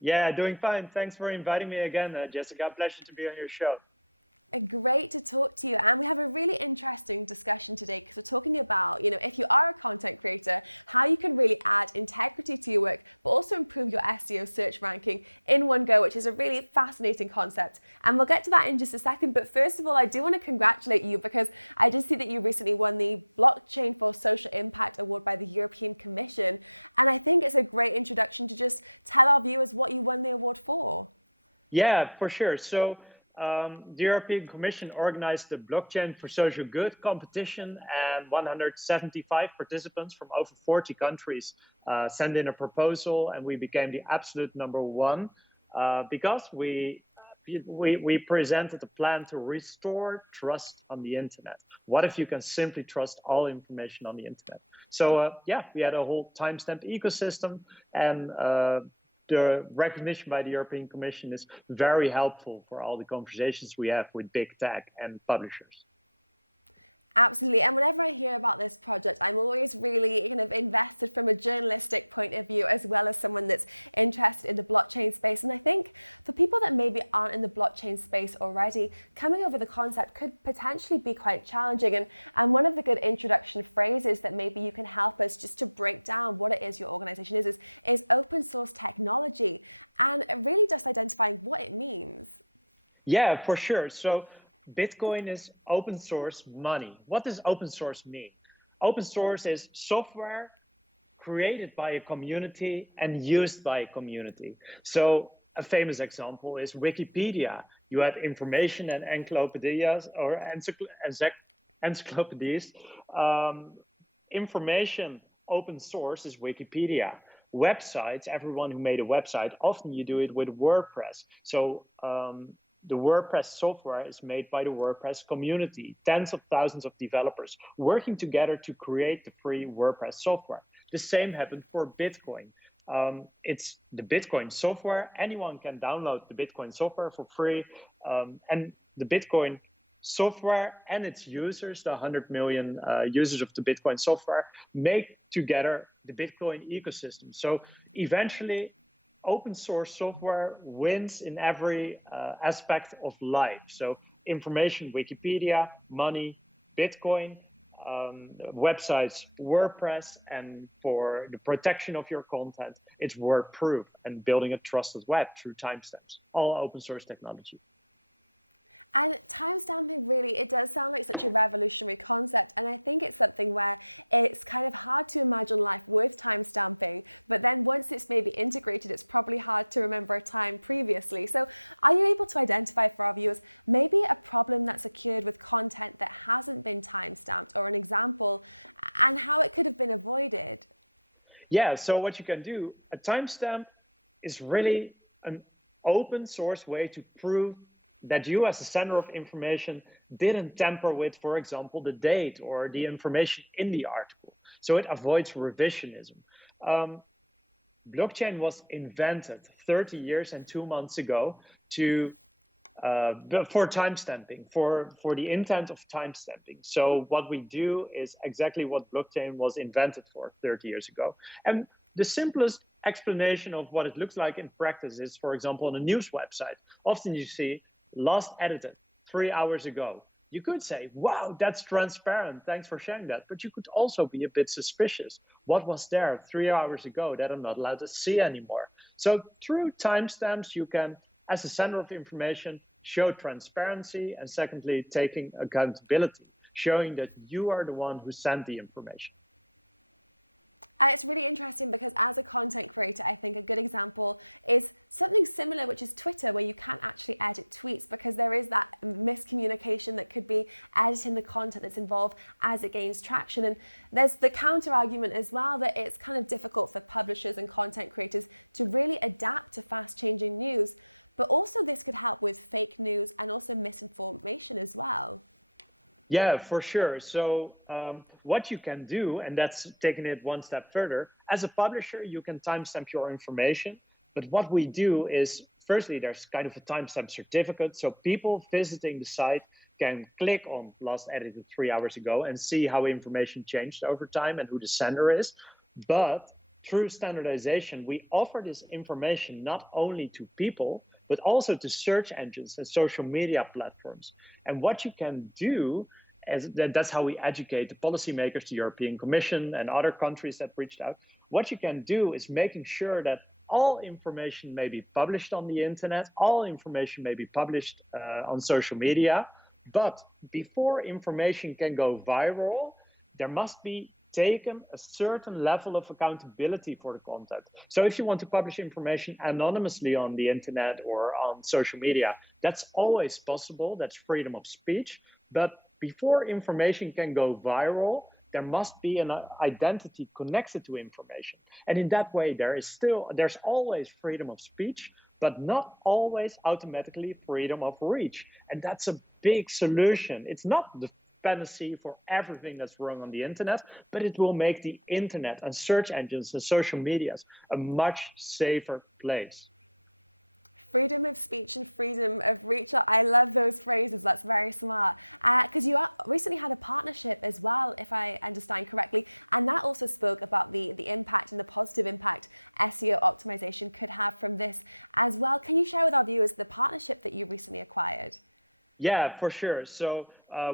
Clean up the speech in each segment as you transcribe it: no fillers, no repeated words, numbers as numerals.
Yeah, doing fine. Thanks for inviting me again, Jessica. Pleasure to be on your show. Yeah, for sure. The European Commission organized the Blockchain for Social Good competition, and 175 participants from over 40 countries sent in a proposal, and we became the absolute number one because we presented a plan to restore trust on the internet. What if you can simply trust all information on the internet? Yeah, we had a whole timestamp ecosystem, and the recognition by the European Commission is very helpful for all the conversations we have with big tech and publishers. Yeah, for sure. So Bitcoin is open source money. What does open source mean? Open source is software created by a community and used by a community. So a famous example is Wikipedia. You had information and encyclopedias or encyclopedias. Um, Information open source is Wikipedia. Websites, everyone who made a website, often you do it with WordPress. The WordPress software is made by the WordPress community, tens of thousands of developers working together to create the free WordPress software. The same happened for Bitcoin. It's the Bitcoin software. Anyone can download the Bitcoin software for free. And the Bitcoin software and its users, the 100 million users of the Bitcoin software, make together the Bitcoin ecosystem. So eventually, open source software wins in every aspect of life. So information, Wikipedia, money, Bitcoin, websites, WordPress, and for the protection of your content, it's WordProof and building a trusted web through timestamps, all open source technology. Yeah, so what you can do, a timestamp is really an open source way to prove that you as a sender of information didn't tamper with, for example, the date or the information in the article. So it avoids revisionism. Um, Blockchain was invented 30 years and 2 months ago to for timestamping, for the intent of timestamping. So what we do is exactly what blockchain was invented for 30 years ago. And the simplest explanation of what it looks like in practice is, for example, on a news website. Often you see last edited 3 hours ago. You could say, wow, that's transparent. Thanks for sharing that. But you could also be a bit suspicious. What was there 3 hours ago that I'm not allowed to see anymore? So through timestamps, you can, as a sender of information, show transparency, and secondly, taking accountability, showing that you are the one who sent the information. Yeah, for sure. What you can do, and that's taking it one step further, as a publisher, you can timestamp your information. But what we do is, firstly, there's kind of a timestamp certificate. So people visiting the site can click on last edited 3 hours ago and see how information changed over time and who the sender is. But through standardization, we offer this information not only to people, but also to search engines and social media platforms. And what you can do, that's how we educate the policymakers, the European Commission and other countries that reached out. What you can do is making sure that all information may be published on the internet, all information may be published on social media, but before information can go viral, there must be taken a certain level of accountability for the content. So if you want to publish information anonymously on the internet or on social media, that's always possible. That's freedom of speech. But before information can go viral, there must be an identity connected to information. And in that way, there's always freedom of speech, but not always automatically freedom of reach. And that's a big solution. It's not the panacea for everything that's wrong on the internet, but it will make the internet and search engines and social medias a much safer place. Yeah, for sure. So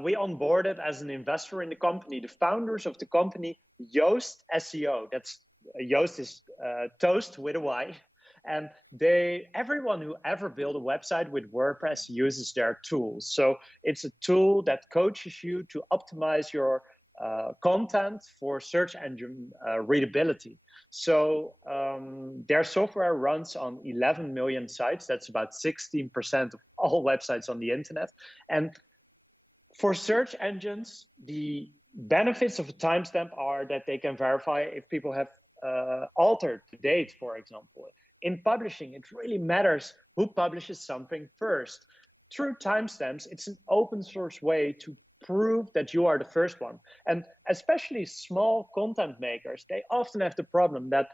we onboarded as an investor in the company, the founders of the company, Yoast SEO. That's Yoast is toast with a Y. And everyone who ever built a website with WordPress uses their tools. So it's a tool that coaches you to optimize your content for search engine readability. So their software runs on 11 million sites. That's about 16% of all websites on the internet. And for search engines, the benefits of a timestamp are that they can verify if people have altered the date, for example. In publishing, it really matters who publishes something first. Through timestamps, it's an open source way to prove that you are the first one. And especially small content makers, they often have the problem that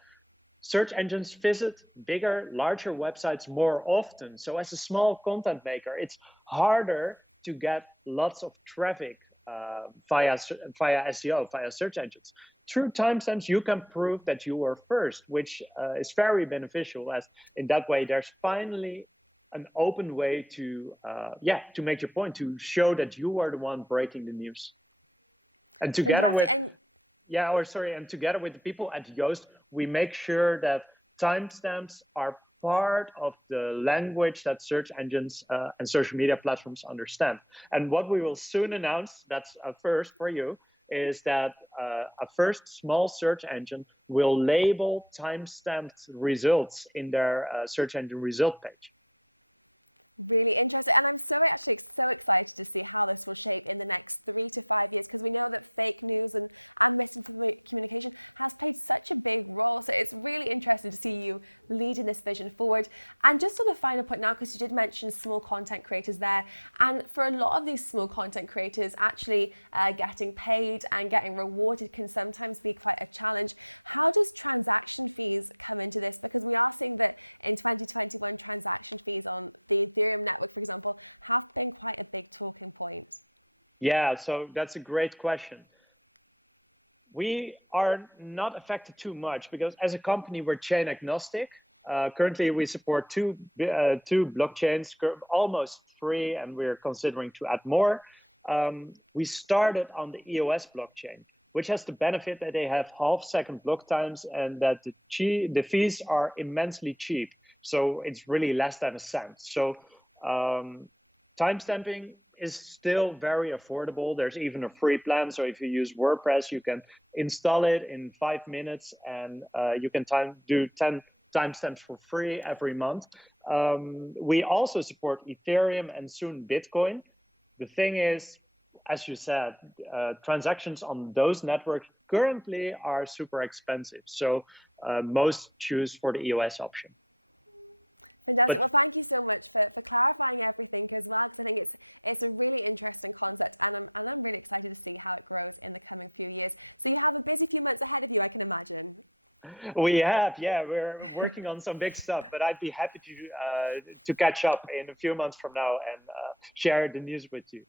search engines visit bigger, larger websites more often. So as a small content maker, it's harder to get lots of traffic via SEO, via search engines. Through timestamps, you can prove that you were first, which is very beneficial, as in that way, there's finally an open way to make your point, to show that you are the one breaking the news. And together with together with the people at Yoast, we make sure that timestamps are part of the language that search engines and social media platforms understand. And what we will soon announce, that's a first for you, is that a first small search engine will label timestamped results in their search engine result page. Yeah, so that's a great question. We are not affected too much because as a company, we're chain agnostic. Currently, we support two blockchains, almost three, and we're considering to add more. We started on the EOS blockchain, which has the benefit that they have half-second block times and that the fees are immensely cheap. So it's really less than a cent. So timestamping is still very affordable. There's even a free plan. So if you use WordPress, you can install it in 5 minutes and you can do 10 timestamps for free every month. We also support Ethereum and soon Bitcoin. The thing is, as you said, transactions on those networks currently are super expensive. So most choose for the EOS option. But we're working on some big stuff, but I'd be happy to catch up in a few months from now and share the news with you.